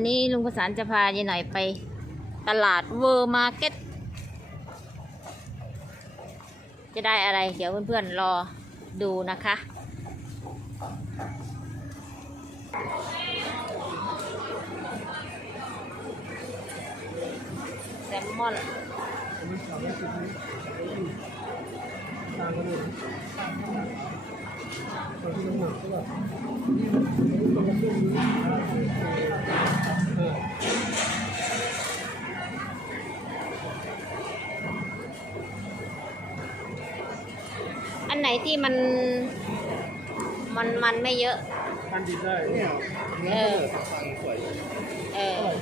วันนี้ลุงประสานจะพายายหน่อยไป ตลาดเวอร์มาร์เก็ต จะได้อะไร เดี๋ยวเพื่อนๆรอดูนะคะ แซลมอนอั นไหนที่มัน มันมันไม่เยอะ มันดีได้เนี่ยเออเออ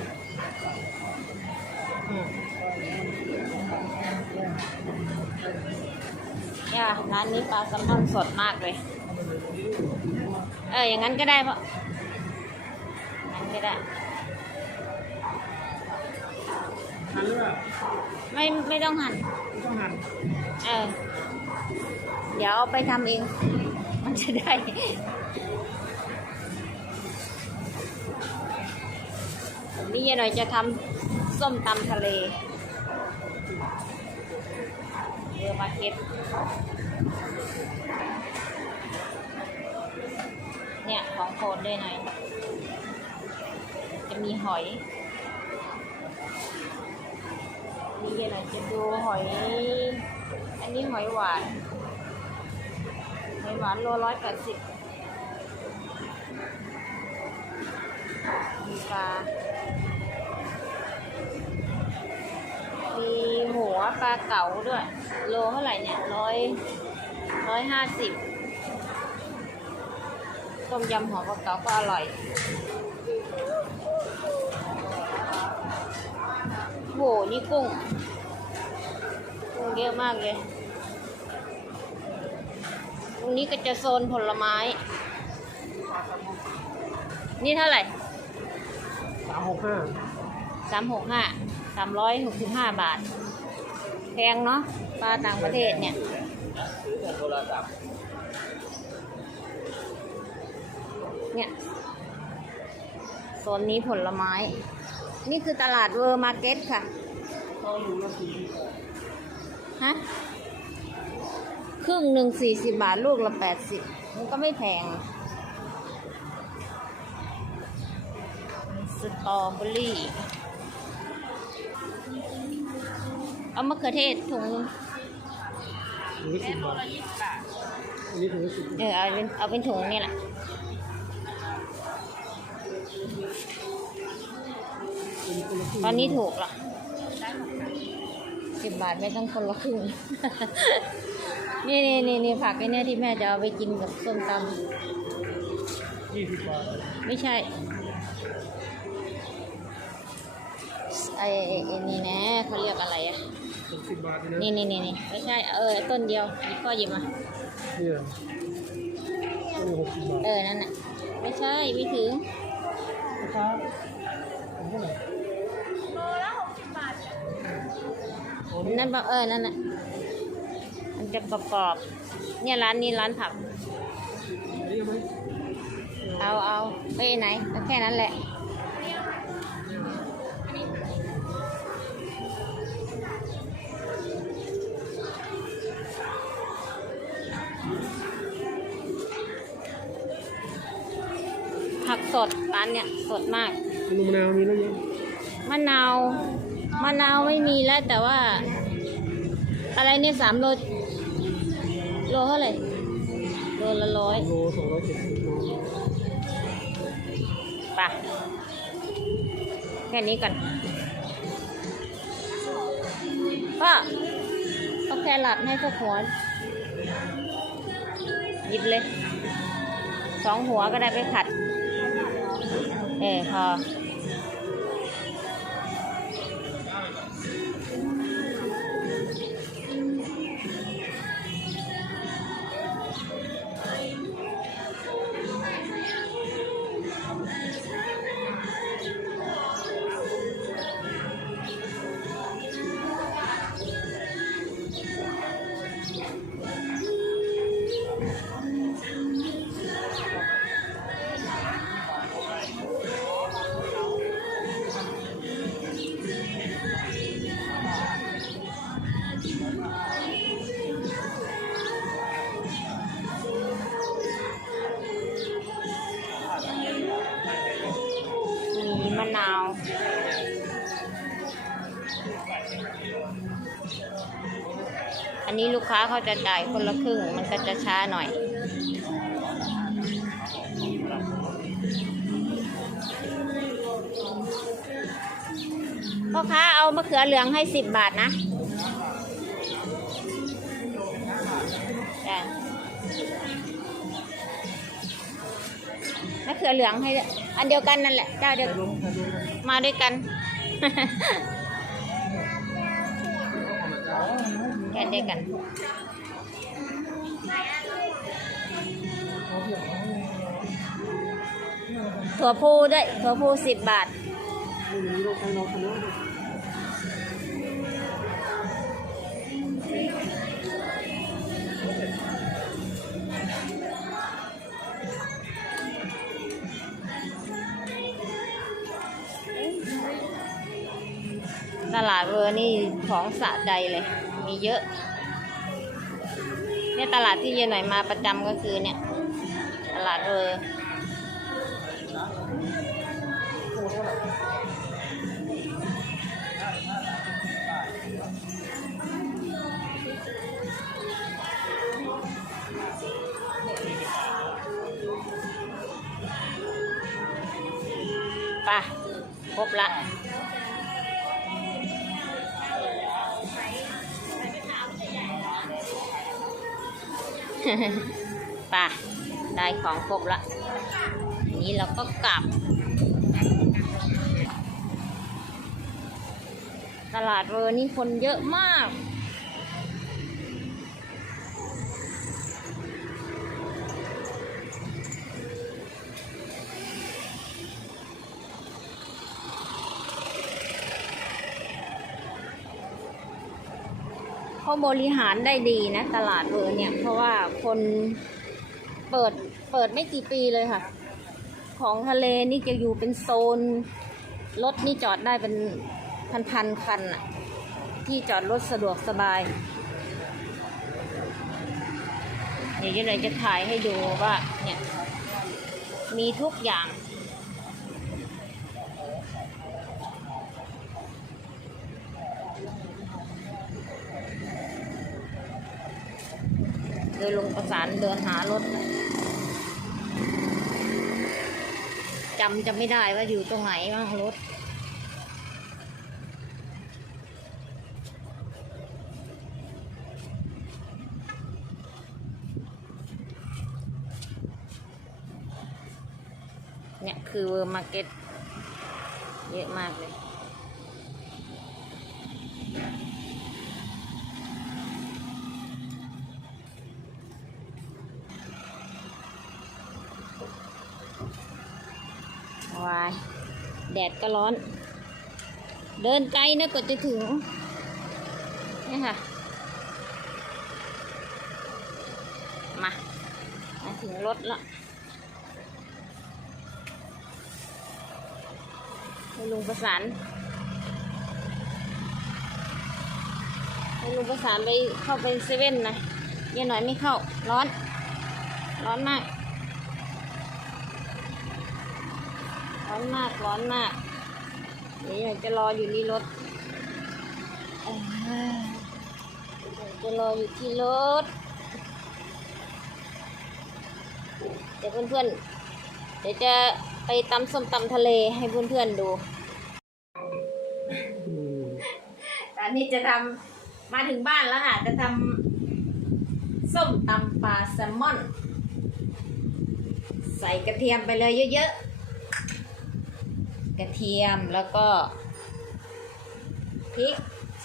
เนี่ยร้านนี้ปลาแซลมอนสดมากเลย เออ อย่างนั้นก็ได้เพราะงั้นก็ได้หั่นหรือเปล่าไม่ไม่ต้องหั่นไม่ต้องหั่นเออ เดี๋ยวเอาไปทำเอง มันจะได้ นี่ยายหน่อยจะทำส้มตำทะเลเบอร์มาเก็ตเนี่ย ของโคดด้วยหน่อย จะมีหอย นี่ยายหน่อยจะดูหอย อันนี้หอยหวาน หอยหวานโลร้อยแปดสิบมีปลา มีหัวปลาเก๋าด้วย โลเท่าไหร่เนี่ยร้อยร้อยห้าสิบต้มยำหัวปลาเก๋าก็อร่อย โห นี่กุ้ง กุ้งเยอะมากเลย รงนี้ก็จะโซนผลไม้ นี่เท่าไหร่สามหกห้าสามหกห้าสามร้อยหกสิบห้าบาท แพงเนาะปลาต่างประเทศเนี่ยเนี่ยโซนนี้ผลไม้ นี่คือตลาดเวอร์มาร์เก็ตค่ะก็รู้ละสี่สิบฮะ ครึ่งหนึ่งสี่สิบบาทลูกละแปดสิบมันก็ไม่แพงสตรอเบอรี่ เอามะเขือเทศถุงนึงถุงละสิบบาทอันนี้ถุงละสิบเออเอาเป็นเอาเป็นถุงนี่แหละเป็นคนละครึ่งตอนนี้ถูกละสิบบาทไม่ต้องคนละครึ่ง นี่นี่นี่นี่ผักไอ้เนี่ยที่แม่จะเอาไปกินกับส้มตยี่สิบบาทำไม่ใช่ไอ้ไอ้ไอ้นี่นะเขาเรียกอะไรอะหกสิบบาทเลยนะนี่นี่นี่นี่ไม่ใช่เออต้นเดียวนี่พ่อหยิบมาเนี่ยอันนี้หกสิบบาทเออนั่นน่ะไม่ใช่ไม่ถึงนะครับอันเท่าไหร่โอ้นี่นั่นบอกเออนั่นน่ะมัน จะประกอบเนี่ยร้านนี้ร้านผักอันนี้เอาไหมเอาเอาไปไหนก็แค่นั้นแหละผักสดร้านเนี่ยสดมากลูกมะนาวมีแล้วยังมะนาวมะนาวไม่มีแล้วแต่ว่า อะไรเนี่ยสามโลโลเท่าไหร่โลละร้อยโลสองร้อยเจ็ดสิบไปะแค่นี้ก่อนก็เอาแครอทให้สักหัวหยิบเลยสองหัวก็ได้ไปขัด เออพอ ค้าเขาจะจ่ายคนละครึ่ง มันก็จะช้าหน่อยพ่อค้าเอามะเขือเหลืองให้สิบบาทนะมะเขือเหลืองให้ อันเดียวกันนั่นแหละเจ้าเดียวมาด้วยกัน ค่เดียวกันถั่วพูด้วยถั่วพูสิบบาทตลาดเวอร์นี่ของสะใจเลย มีเยอะ เนี่ยตลาดที่เยนหน่อยมาประจำก็คือเนี่ย ตลาดเวอไปครบละ ป่ะได้ของครบละนี้เราก็กลับ ตลาดเวอร์นี่คนเยอะมาก เขาบริหารได้ดีนะ ตลาดเวอร์เนี่ย เพราะว่าคนเปิดเปิดไม่กี่ปีเลยค่ะ ของทะเลนี่จะอยู่เป็นโซน รถนี่จอดได้เป็นพันๆคันอะที่จอดรถสะดวกสบาย เดี๋ยวจะเลยจะถ่ายให้ดูว่าเนี่ย มีทุกอย่าง เดินลงประสานเดินหารถจำจะไม่ได้ว่าอยู่ตรงไหนบ้างรถเนี่ยคือเวอร์มาร์เก็ตเยอะมากเลย วาย แดดก็ร้อน เดินไกลนะกว่าจะถึงนี่ค่ะ มามาถึงรถแล้วให้ลุงประสานให้ลุงประสานไปเข้าไปเซเว่นนะเย็นหน่อยไม่เข้า ร้อน ร้อนมาก อนมากร้อนมากเดี๋ยวอยากจะรออยู่ที่รถจะรออยู่ที่รถเดี๋ยวเพื่อนๆเดี๋ยวจะไปตำส้มตำทะเลให้เพื่อนๆดูตอนนี้จะทำมาถึงบ้านแล้วค่ะ จะทำส้มตำปลาแซลมอน ใส่กระเทียมไปเลยเยอะๆ กระเทียมแล้วก็พริก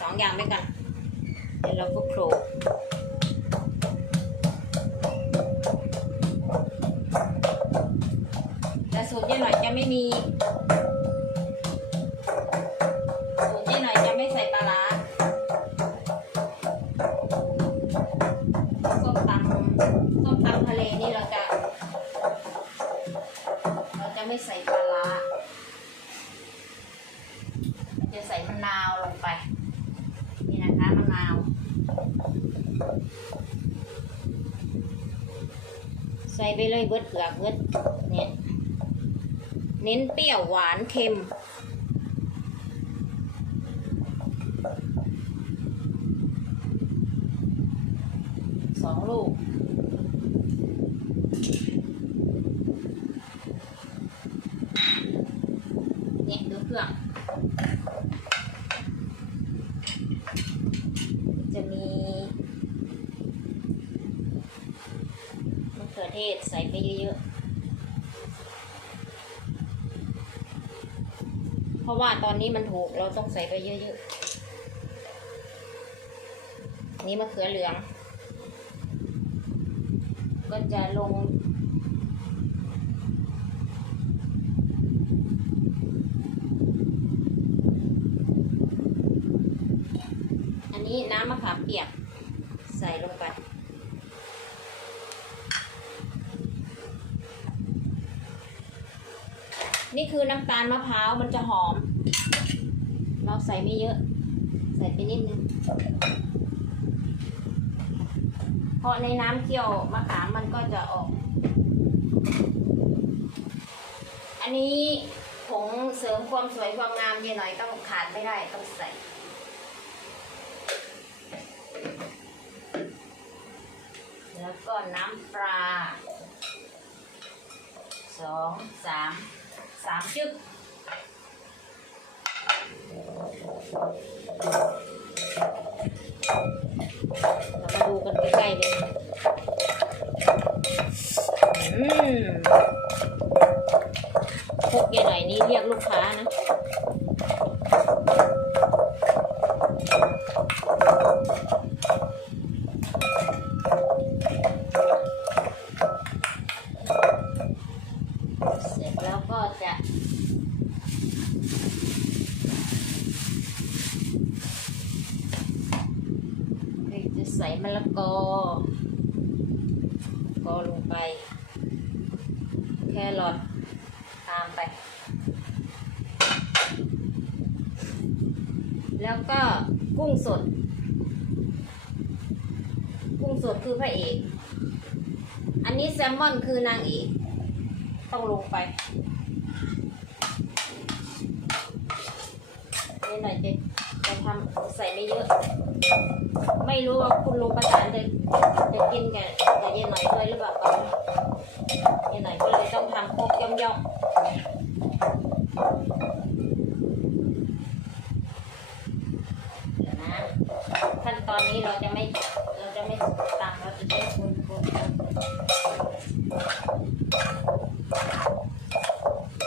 สองอย่างด้วยกัน เดี๋ยวเราก็โขลกแต่สูตรเจ๊หน่อยจะไม่มีสูตรเจ๊หน่อยจะไม่ใส่ปลาร้าส้มตำส้มตำทะเลนี่เราจะ เราจะไม่ใส่ปลา จะใส่มะนาวลงไป นี่นะคะมะนาว ใส่ไปเลยเบิดเผือกเบิดเนี่ยเน้นเปรี้ยวหวานเค็มสองลูก อนนี้มันถูกเราต้องใส่ไปเยอะๆนนี้มะเขือเหลือง ก็จะลง อันนี้น้ำมะขามเปียก ใส่ลงไปนี่คือน้ำตาลมะพร้าวมันจะหอม เราใส่ไม่เยอะ ใส่ไปนิดนึงเพราะในน้ำเคี่ยวมะขามมันก็จะออก อันนี้ผงเสริมความสวยความงามเยหน่อยต้องขาดไม่ได้ต้องใส่แล้วก็น้ำปลาสองสามสามจึก เรามาดูกันใกล้ๆเลย อืมพวกใหญ่หน่อยนี้เรียกลูกค้านะ เสร็จแล้วก็จะจะใส่มะละกอ กอลงไป แครอทตามไป แล้วก็กุ้งสด กุ้งสดคือพระเอก อันนี้แซล มอนคือนางเอกต้องลงไปนี่หน่อยจะจะทำใส่ไม่เยอะ ไม่รู้ว่าคุณลุงประสานจะจะกินกับกับเย็นหน่อยด้วยหรือเปล่าก่อนเย็นหน่อยก็เลยต้องทำโคกย่อมย่อมนะขั้นตอนนี้เราจะไม่เราจะไม่ตำเราจะใช้คนคน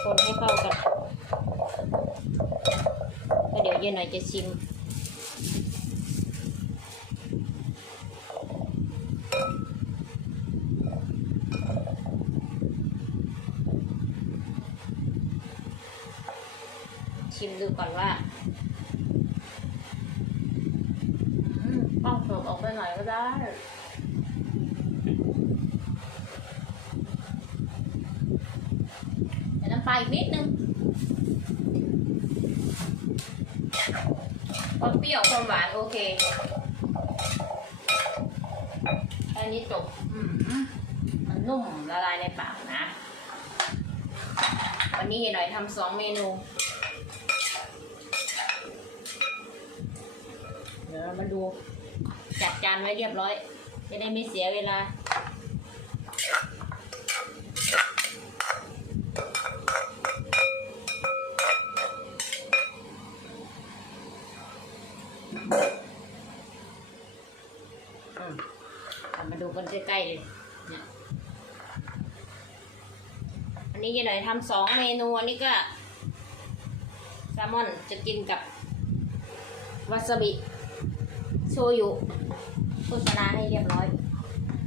คนให้เข้ากันก็เดี๋ยวเย็นหน่อยจะชิมชิมดูก่อนว่าอืมต้องเสิร์ฟออกไปหน่อยก็ได้ ใส่น้ำปลาอีกนิดนึงความเปรี้ยวความหวานโอเคแค่นี้จบมมันนุ่มละลายในปากนะ วันนี้หน่อยทำสองเมนู เดี๋ยวเรามาดูจัดจานไว้เรียบร้อย จะได้ไม่เสียเวลา อืมเอามาดูกันใกล้ๆเลยเนี่ยอันนี้ ยายหน่อยทำสองเมนูอันนี้ก็แซลมอนจะกินกับวาซาบิโชยุโฆษณาให้เรียบร้อย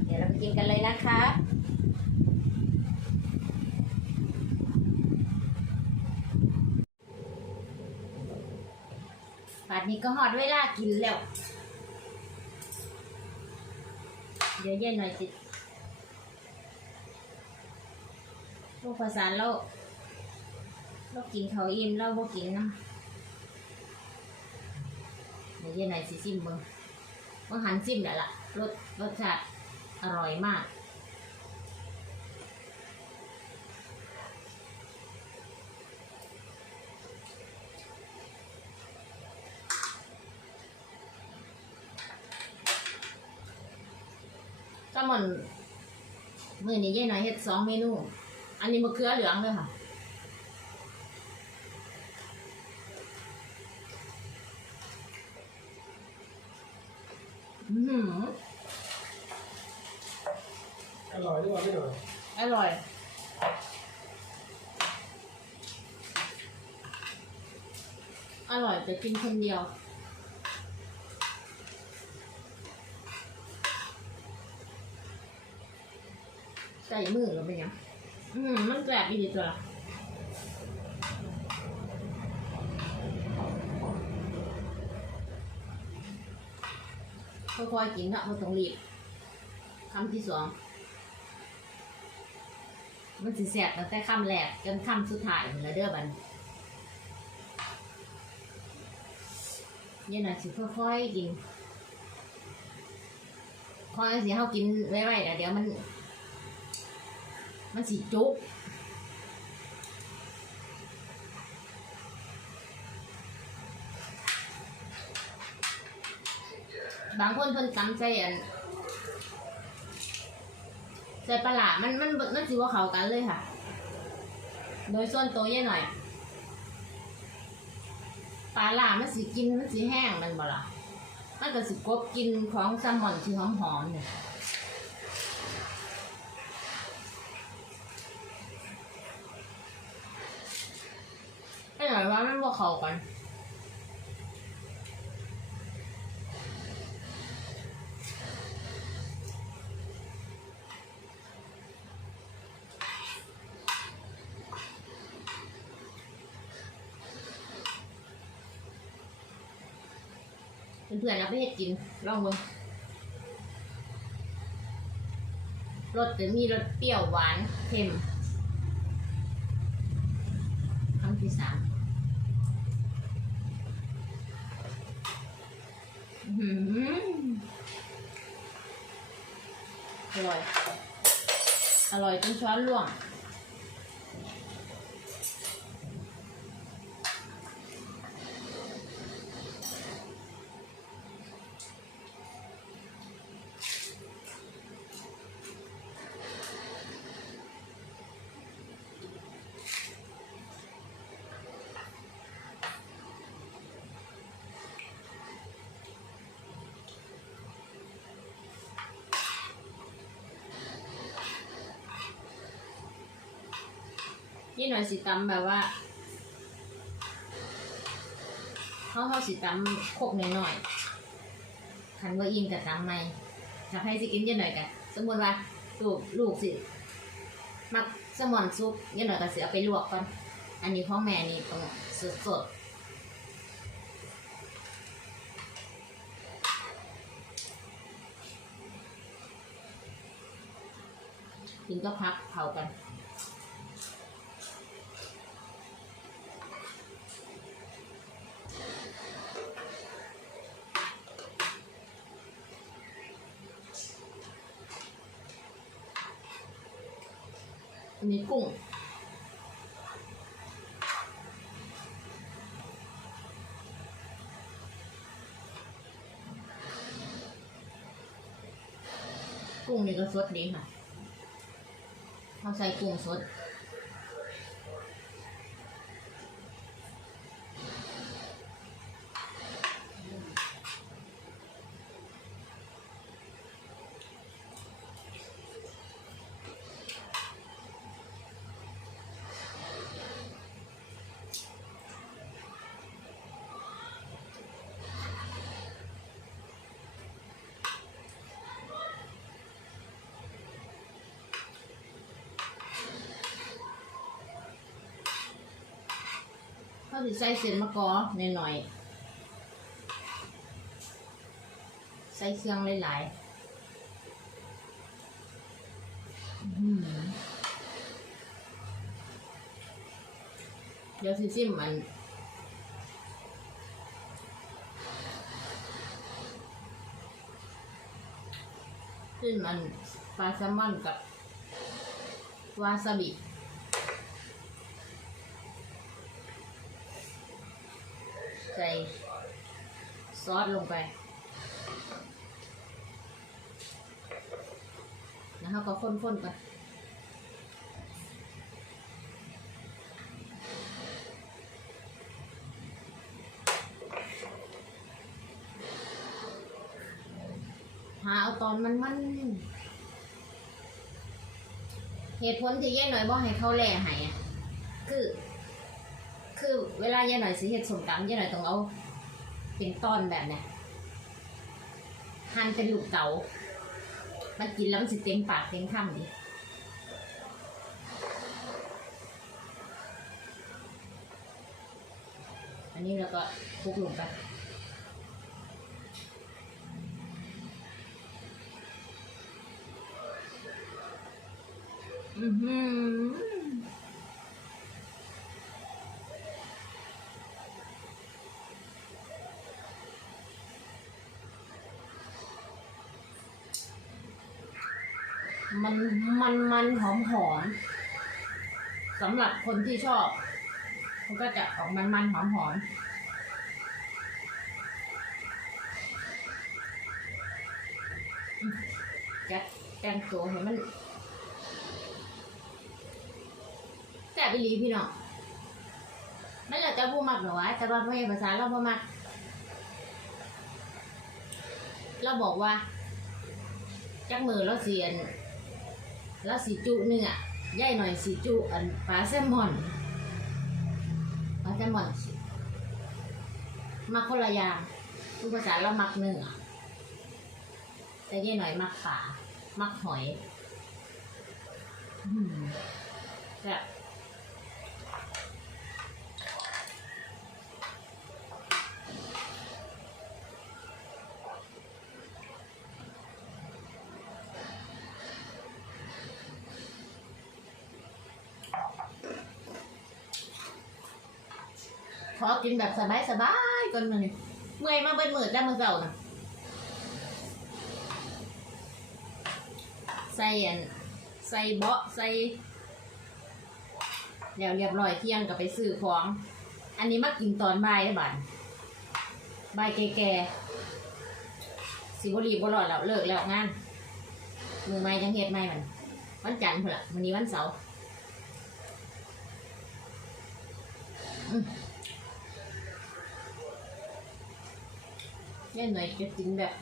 เดี๋ยวเราไปกินกันเลยนะคะป่านนี้ก็หอดเวลากินแล้ว เดี๋ยวเย็นหน่อยสิ ลูกภาษาเราเรากินเขาวอิ่มเราบ่กินน้ำเดี๋ยวย็นไหนสิซิมเบิ้งว่าหันซิมแหละล่ะรสรสชาติอร่อยมากก็มัน มือนี้ยายหน่อยเฮ็ดสองเมนู อันนี้มะเขือเหลืองเลยค่ะอือหืออร่อยด้วยไม่หน่อยอร่อย อร่อยแต่กินคนเดียวใส่มือแล้วเป็นยัง อืมมันแสบอีกตัวละค่อยๆกินเนาะไม่ต้องรีบคำที่สองมันสิแสบตั้งแต่คำแรกจนคำสุดท้ายนั่นแหละเด้อบัดนเนี่ยนะสิค่อยๆกินค่อยสิเฮากินไว้ๆแต่เดี๋ยวมัน มันสิจุกบางคนเพิ่นจำใจอันใส่ปลามันมันมันสิว่าเขากันเลยค่ะ โดยส่วนตัวเย่หน่อย ปลาลามันสิกินมันสิแห้งมันบ่ล่ะมันก็สิกบกินของแซลมอนที่หอมๆเนี่ยไอ้หน่ อยว่ามันบ่เข้ากันเพื่อนๆเอาไปเฮ็ดกินลองดูรสจะมีรสเปรี้ยวหวานเค็มคำที่สาม อร่อย อร่อยจนช้อนล่วง นี่หน่อยสิตำแบบว่าเขาเขาสิตำโคกหน่อยๆคันว่าอิงกับตำไม่ถ้าให้สิกินเยอะหน่อยกันสมมติว่าลูกลูกสิ มักสมอนซุปเยอะหน่อยก็สิเอไปลวกก่อน อันนี้ของแม่นี่ต้องสดสดๆกินก็พักเผากัน นี้กุ้ง กุ้งนี่ก็สดดีค่ะ เอาใส่กุ้งสด เขาสิใส่เส้นมะกอหน่อยๆใส่เครื่องหลายๆเดี๋ยวสิซิมมันซิมมันปลาแซลมอนกับวาซาบิ ใส่ซอสลงไปแล้วเขาก็ค้นๆไปหาเอาตอนมันมัน เหตุผลที่แย่หน่อยบ่ให้เขาแล่ให้อะคือ คือเวลาแย่หน่อยสิเฮ็ดสมตำแย่หน่อยต้องเอาเป็นตอนแบบเนี้ยหั่นเป็นลูกเต๋ามันกินแล้วมันสิเต็มปากเต็มคำดิอันนี้เราก็คลุกลงไปอือหือ มันมันมันหอมหอมสำหรับคนที่ชอบ มันก็จะออกมันมันหอมหอมจัดแต่งตัวให้มันแซ่บอีหลีพี่น้องไม่อยากจะพูดมักหรอวะแต่ว่าพ่อภาษาเราพ่มักเราบอกว่าจักมือเราเสียน แล้วสีจุเนื้อย่ายหน่อยสีจุอันปลาแซลมอนปลาแซลมอนมักคนละอย่างทุกภาษาเรามักเนื้อแต่ย่ายหน่อยมักปลามักหอยอืมแบบ ขอกินแบบสบายสบายก่อนมาเนี่ยเมื่อยมาเบิ้มืดได้วมือเก่านะใส่อันใส่เบาะใส่เดี๋ยวเรียบร้อยเที่ยงก็ไปซื้อของ อันนี้มากินตอนบ่ายได้บ่ายบ่ายแก่ๆสิบรีบรอดแล้วเลิกแล้วงานมือไม้จังเฮ็ดไม่มันวันจันทร์พุ่นละวันนี้วันเสาร์อื มแม่หน่อยจะกินแบบ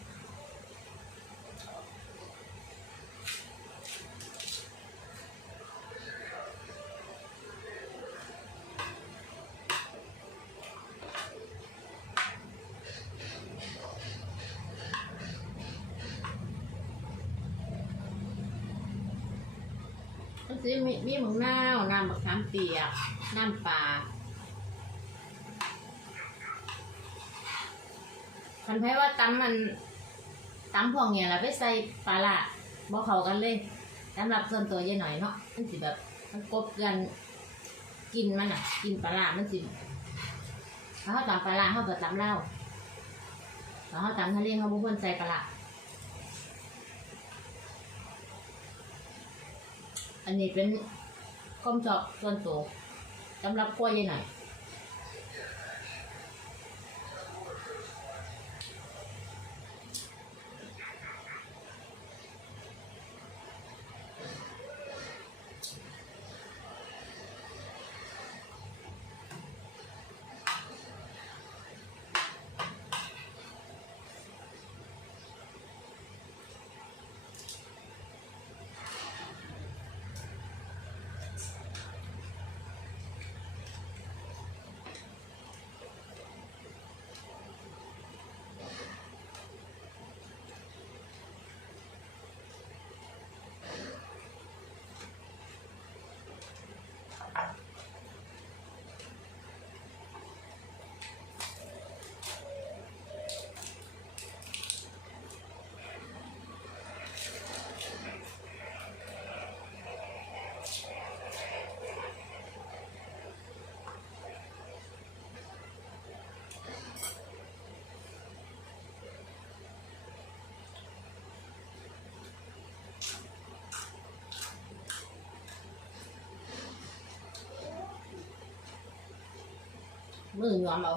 มันสิมีมีหมึงนาวน้ำบักขามเปียก น้ำปลา นแพ้ว่าตำมันตำพวกเนี่ยเราไปใส่ปลาละบ่เข้ากันเลยสำหรับส่วนตัวเยอะหน่อยเนาะมันสิแบบมันกบกันกินมันอะ กินปลาละมันสิถ้าเขาตำปลาละเขาก็ตำเหล้าถ้าเขาตำทะเลเขาบุควรใส่ปลาละอันนี้เป็นความชอบส่วนตัวสำหรับครัวเยอะหน่อย มือยอมเอา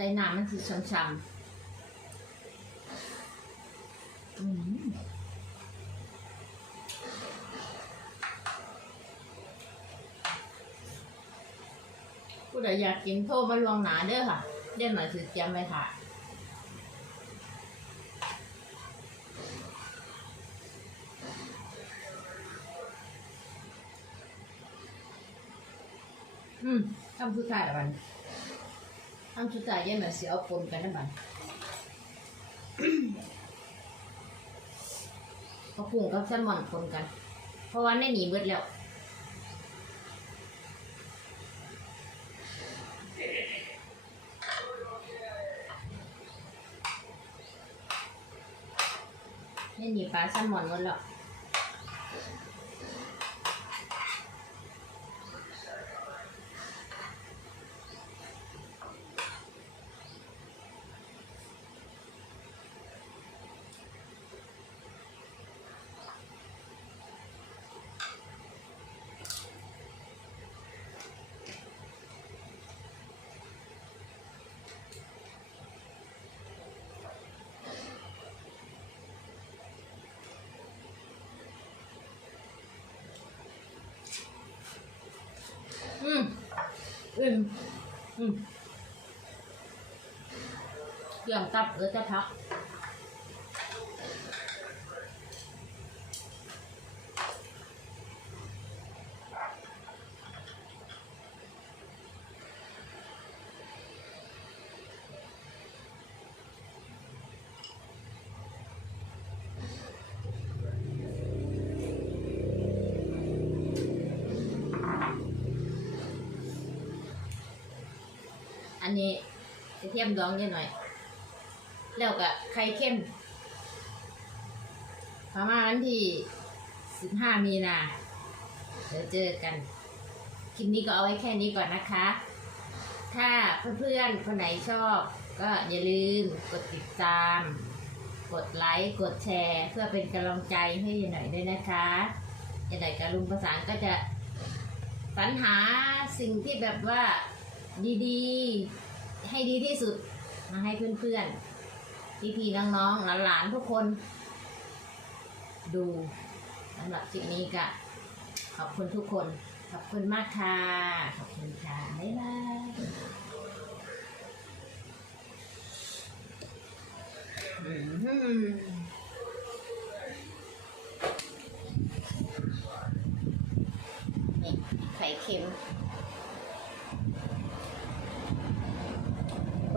ใจน้ำมันสิช้ำๆอืมผู้ใดอยากกินโทรมาลวงหนาเด้อค่ะเดี๋ยวหน่อยสิเตรียมไว้ค่ะอืมทำสุดท้ายและบัน ทำสุดท้ายยังไงสิเอาปนกันนะบันก็ปรุงกับแซลมอนปนกัน เพราะว่าในหนีเบิดแล้วในหนีปลาแซลมอนหมดแล้ว อืม อืมอืมเครื่องตับเออจะพัก อันนี้กระเทียมดองนิดหน่อย แล้วก็ไข่เค็มประมาณวันที่สิบห้ามีนาเดี๋ยวเจอกัน คลิปนี้ก็เอาไว้แค่นี้ก่อนนะคะ ถ้าเพื่อนๆ คนไหนชอบ ก็อย่าลืมกดติดตาม กดไลค์ กดแชร์ เพื่อเป็นกำลังใจให้ยายหน่อยด้วยนะคะยายหน่อยกับลุงประสานก็จะสรรหาสิ่งที่แบบว่าดีๆ ให้ดีที่สุดมาให้เพื่อนๆ พี่ๆ น้องๆ หลานๆ ทุกคน ดูสำหรับคลิปนี้ก็ขอบคุณทุกคน ขอบคุณมากค่ะ ขอบคุณค่ะ บ๊ายบายอืมนี่ไข่เค็ม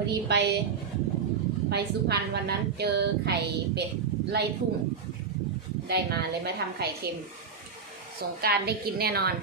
อดีไป ไปสุพรรณวันนั้นเจอไข่เป็ดไล่ทุ่ง ได้มาเลยมาทำไข่เค็ม สงการได้กินแน่นอน